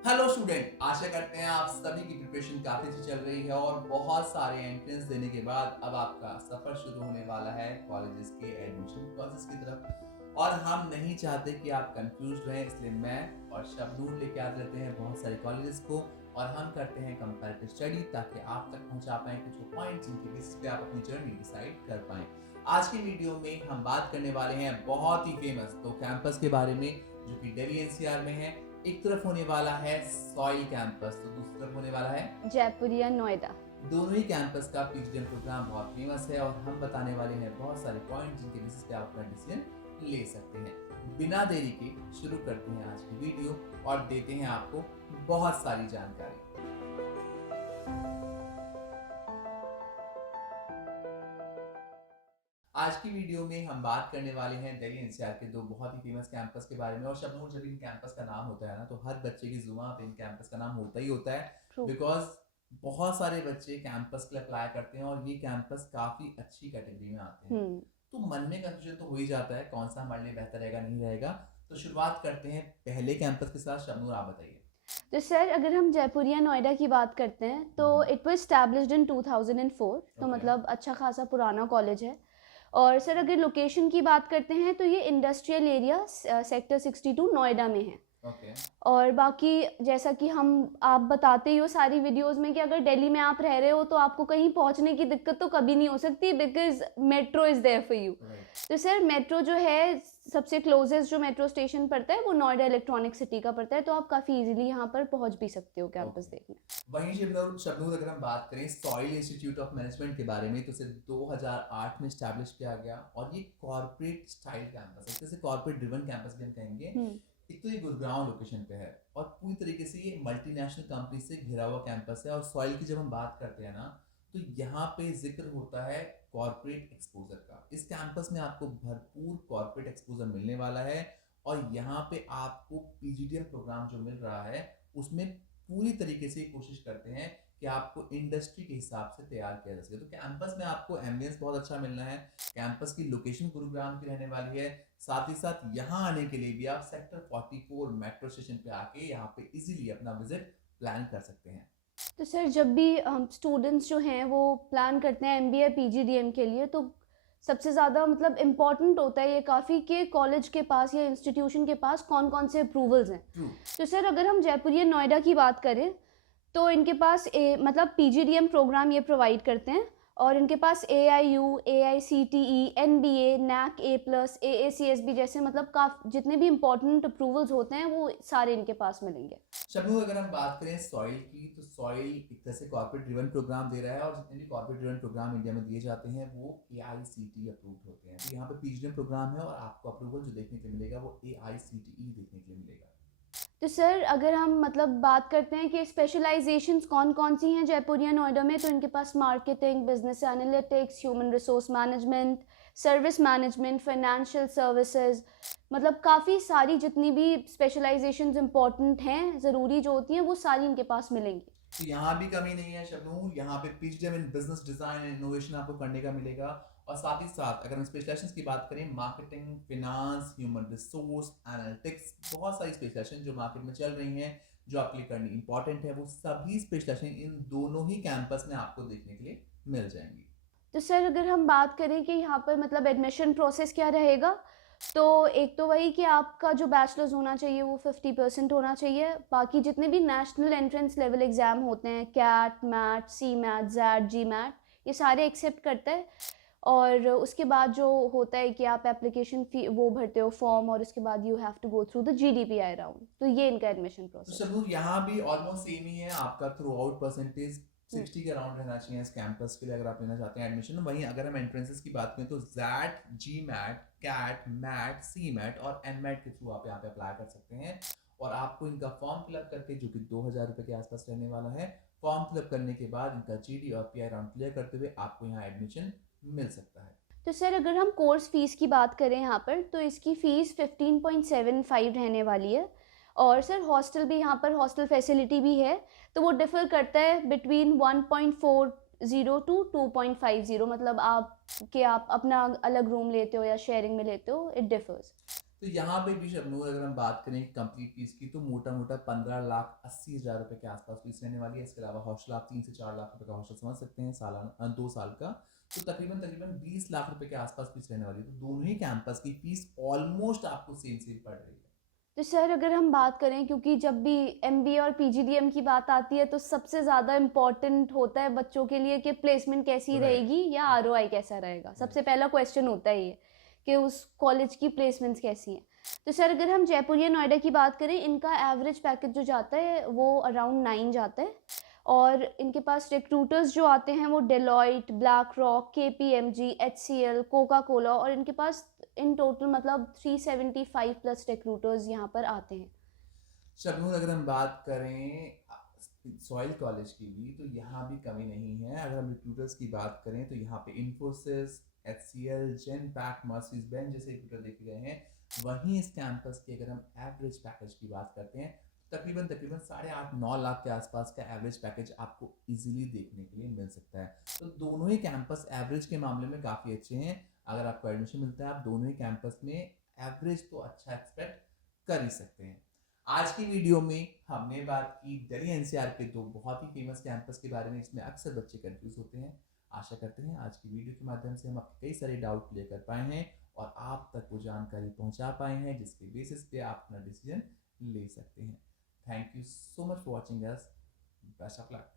Hello student, आशा करते हैं आप सभी की प्रिपरेशन काफी अच्छी चल रही है और बहुत सारे एंट्रेंस देने के बाद अब आपका सफर शुरू होने वाला है कॉलेजेस के एडमिशन प्रोसेस की तरफ। और हम नहीं चाहते कि आप कंफ्यूज रहें, इसलिए मैं और शबनूर लेके आते रहते हैं बहुत सारे कॉलेजेस को और हम करते हैं कंपैरेटिव स्टडी ताकि आप तक पहुंचा पाएं कुछ पॉइंट्स जिनके बेसिस पे आप अपनी जर्नी डिसाइड कर पाएं। आज की वीडियो में हम बात करने वाले हैं बहुत ही फेमस दो कैंपस के बारे में जो कि दिल्ली एनसीआर में है। एक तरफ होने वाला है सॉइल कैंपस, तो दूसरी तरफ होने वाला है जयपुर या नोएडा। दोनों ही कैंपस का पीजीडीएम प्रोग्राम बहुत फेमस है और हम बताने वाले हैं बहुत सारे पॉइंट जिनके बेसिस पे आप अपना डिसीजन ले सकते हैं। बिना देरी के शुरू करते हैं आज की वीडियो और देते हैं आपको बहुत सारी जानकारी। आज की वीडियो में हम बात करने वाले हैं दिल्ली एनसीआर के दो बहुत ही फेमस कैंपस के बारे में। और शबनूर, जब इन कैंपस का नाम होता है ना, तो हर बच्चे की जुबान पे इन कैंपस का नाम होता ही होता है, बिकॉज बहुत सारे बच्चे कैंपस के लिए अप्लाई करते हैं और ये कैंपस काफी अच्छी कैटेगरी में आते हैं। तो मन में कंफ्यूजन तो हो ही जाता है कौन सा हमारे लिए बेहतर रहेगा, नहीं रहेगा। तो शुरुआत करते हैं पहले कैंपस के साथ। शबनूर, आप बताइए। तो सर, अगर हम जयपुर या नोएडा की बात करते हैं तो इट वाज एस्टैब्लिश्ड इन 2004, तो मतलब अच्छा खासा पुराना कॉलेज है। और सर, अगर लोकेशन की बात करते हैं तो ये इंडस्ट्रियल एरिया सेक्टर 62 नोएडा में है। और बाकी जैसा कि आप बताते ही हो सारी वीडियोस में कि अगर दिल्ली में आप रह रहे हो तो आपको कहीं पहुंचने की दिक्कत तो कभी नहीं हो सकती, because metro is there for you. तो सर, मेट्रो जो है, सबसे क्लोजेस्ट जो मेट्रो स्टेशन पड़ता है वो नोएडा इलेक्ट्रॉनिक सिटी का पड़ता है, तो आप काफ़ी इजीली यहाँ पर पहुँच भी सकते हो कैंपस देखने। वहीं शबनूर, अगर हम बात करें सॉइल इंस्टीट्यूट ऑफ मैनेजमेंट के बारे में, तो इसे 2008 में स्टैब्लिश किया गया और ये कॉर्पोरेट स्टाइल कैंपस है, जैसे कॉर्पोरेट ड्रिवन कैंपस भी हम कहेंगे। एक तो ये गुरुग्राम लोकेशन पे है और पूरी तरीके से ये मल्टीनेशनल कंपनी से घिरा हुआ कैंपस है। और सॉइल की जब हम बात करते हैं ना, तो यहाँ पे जिक्र होता है कॉर्पोरेट एक्सपोजर का। इस कैंपस में आपको भरपूर कॉर्पोरेट एक्सपोजर मिलने वाला है और यहाँ पे आपको पीजीडीएम प्रोग्राम जो मिल रहा है उसमें पूरी तरीके से कोशिश करते हैं कि आपको इंडस्ट्री के हिसाब से तैयार किया जा सके। तो कैंपस में आपको एम्बियंस बहुत अच्छा मिलना है। कैंपस की लोकेशन गुरुग्राम की रहने वाली है। साथ ही साथ यहाँ आने के लिए भी आप सेक्टर 44 मेट्रो स्टेशन पे आके यहाँ पे इजीली अपना विजिट प्लान कर सकते हैं। तो सर, जब भी स्टूडेंट्स जो हैं वो प्लान करते हैं एमबीए पीजीडीएम के लिए, तो सबसे ज़्यादा मतलब इम्पॉर्टेंट होता है ये काफ़ी कि कॉलेज के पास या इंस्टीट्यूशन के पास कौन कौन से अप्रूवल्स हैं। तो सर, अगर हम जयपुर या नोएडा की बात करें तो इनके पास मतलब पीजीडीएम प्रोग्राम ये प्रोवाइड करते हैं और इनके पास AIU, AICTE, NBA, NAC A+, AACSB जैसे मतलब जितने भी इम्पोर्टेंट अप्रूवल्स होते हैं वो सारे इनके पास मिलेंगे। शबनूर, अगर हम बात करें सॉइल की, तो सॉइल एक तरह से कॉर्पोरेट ड्रिवन प्रोग्राम दे रहा है और जितने भी कॉर्पोरेट ड्रिवन प्रोग्राम इंडिया में दिए जाते हैं वो AICTE अप्रूव्ड होते हैं। तो यहाँ पे पीजीडीएम प्रोग्राम है और आपको अप्रूवल जो देखने के लिए मिलेगा वो AICTE देखने के लिए मिलेगा। तो सर, अगर हम मतलब बात करते हैं कि स्पेशलाइजेशंस कौन कौन सी हैं जयपुर या नोएडा में, तो इनके पास marketing, business analytics, human resource management, service management, financial services, मतलब काफ़ी सारी जितनी भी स्पेशलाइजेशंस इंपॉर्टेंट हैं, ज़रूरी जो होती हैं, वो सारी इनके पास मिलेंगी। तो यहाँ भी कमी नहीं है शबनूर, यहाँ पे PGDM in business design and innovation आपको करने का मिलेगा। और साथ ही साथ अगर हम स्पेशलाइजेशन की बात करें, marketing, finance, human resource, analytics, बहुत सारी स्पेशलाइजेशन जो मार्केट में चल रही हैं जो आपके लिए करनी इंपॉर्टेंट है, वो सभी स्पेशलाइजेशन इन दोनों ही कैंपस में आपको देखने के लिए मिल जाएंगी। तो सर, अगर हम बात करें कि यहाँ पर मतलब एडमिशन प्रोसेस क्या रहेगा, तो एक तो वही कि आपका जो बैचलर्स होना चाहिए वो 50% होना चाहिए। बाकी जितने भी नेशनल एंट्रेंस लेवल एग्ज़ाम होते हैं, कैट, मैट, सी मैट, जैट, जी मैट, ये सारे एक्सेप्ट करते हैं। और उसके बाद जो होता है कि आप एप्लीकेशन फी वो भरते हो फॉर्म, और उसके बाद you have to go through the GDPI round. तो ये इनका एडमिशन प्रोसेस। तो शबनूर, यहाँ भी ऑलमोस्ट सेम ही है। आपका थ्रू आउट परसेंटेज 60 के अराउंड रहना चाहिए इस कैंपस के लिए अगर आप लेना चाहते हैं एडमिशन। वहीं अगर हम एंट्रेंसेस की बात करें तो जैट, जी मैट, कैट, मैट, सी मैट और एन मैट के थ्रू आप यहाँ पे अप्लाई कर सकते हैं। और आपको इनका फॉर्म फिलअप करके, जो कि 2000 रुपये के आसपास रहने वाला है, फॉर्म फिलअप करने के बाद इनका GD और PI राउंड क्लियर करते हुए आपको यहाँ एडमिशन मिल सकता है। तो सर, अगर हम कोर्स फीस की बात करें यहाँ पर, तो इसकी फ़ीस 15.75 रहने वाली है। और सर, हॉस्टल भी यहाँ पर हॉस्टल फैसिलिटी भी है, तो वो डिफ़र करता है बिटवीन 1.40 टू 2.50, मतलब आप अपना अलग रूम लेते हो या शेयरिंग में लेते हो, इट डिफर्स। तो यहाँ पे भी शबनूर अगर हम बात करें कंप्लीट फीस की तो मोटा मोटा 15,80,000 रुपये के आसपास फीस रहने वाली है। इसके अलावा हॉस्टल आप 3 से 4 लाख रुपए का हॉस्टल समझ सकते हैं सालाना 2 साल का, तो तकरीबन तकरीबन 20 लाख रुपए के आसपास फीस रहने वाली है। तो दोनों ही कैंपस की फीस ऑलमोस्ट आपको सेम सेम पड़ रही है। तो सर अगर हम बात करें, क्योंकि जब भी एमबीए और पीजीडीएम की बात आती है तो सबसे ज़्यादा इम्पोर्टेंट होता है बच्चों के लिए कि प्लेसमेंट कैसी Right. रहेगी या आरओआई कैसा रहेगा। सबसे पहला क्वेश्चन होता है ये कि उस कॉलेज की प्लेसमेंट्स कैसी हैं। तो सर अगर हम जयपुर या नोएडा की बात करें, इनका एवरेज पैकेज जो जाता है वो अराउंड 9 जाता है, और इनके पास रिक्रूटर्स जो आते हैं वो Deloitte, black rock, KPMG, HCL, Coca Cola, और इनके पास इन टोटल मतलब 375 प्लस रिक्रूटर्स यहाँ पर आते हैं। शबनूर अगर हम बात करें सॉइल कॉलेज की भी, तो यहाँ भी कमी नहीं है। अगर हम रिक्रूटर्स की बात करें तो यहाँ पे Infosys, HCL, Genpact, Mercedes Benz जैसे रिक्रूटर देखे गए हैं। वहीं इस कैंपस के अगर हम एवरेज पैकेज की बात करते हैं, तकरीबन तकरीबन 8.5-9 लाख के आसपास का एवरेज पैकेज आपको इजीली देखने के लिए मिल सकता है। तो दोनों ही कैंपस एवरेज के मामले में काफ़ी अच्छे हैं। अगर आपको एडमिशन मिलता है आप दोनों ही कैंपस में एवरेज तो अच्छा एक्सपेक्ट कर ही सकते हैं। आज की वीडियो में हमने बात की दिल्ली एनसीआर के दो बहुत ही फेमस कैंपस के बारे में, इसमें अक्सर बच्चे कंफ्यूज होते हैं। आशा करते हैं आज की वीडियो के माध्यम से हम आपके कई सारे डाउट क्लियर कर पाए हैं और आप तक वो जानकारी पहुंचा पाए हैं जिसके बेसिस पे आप अपना डिसीजन ले सकते हैं। Thank you so much for watching us. Best of luck.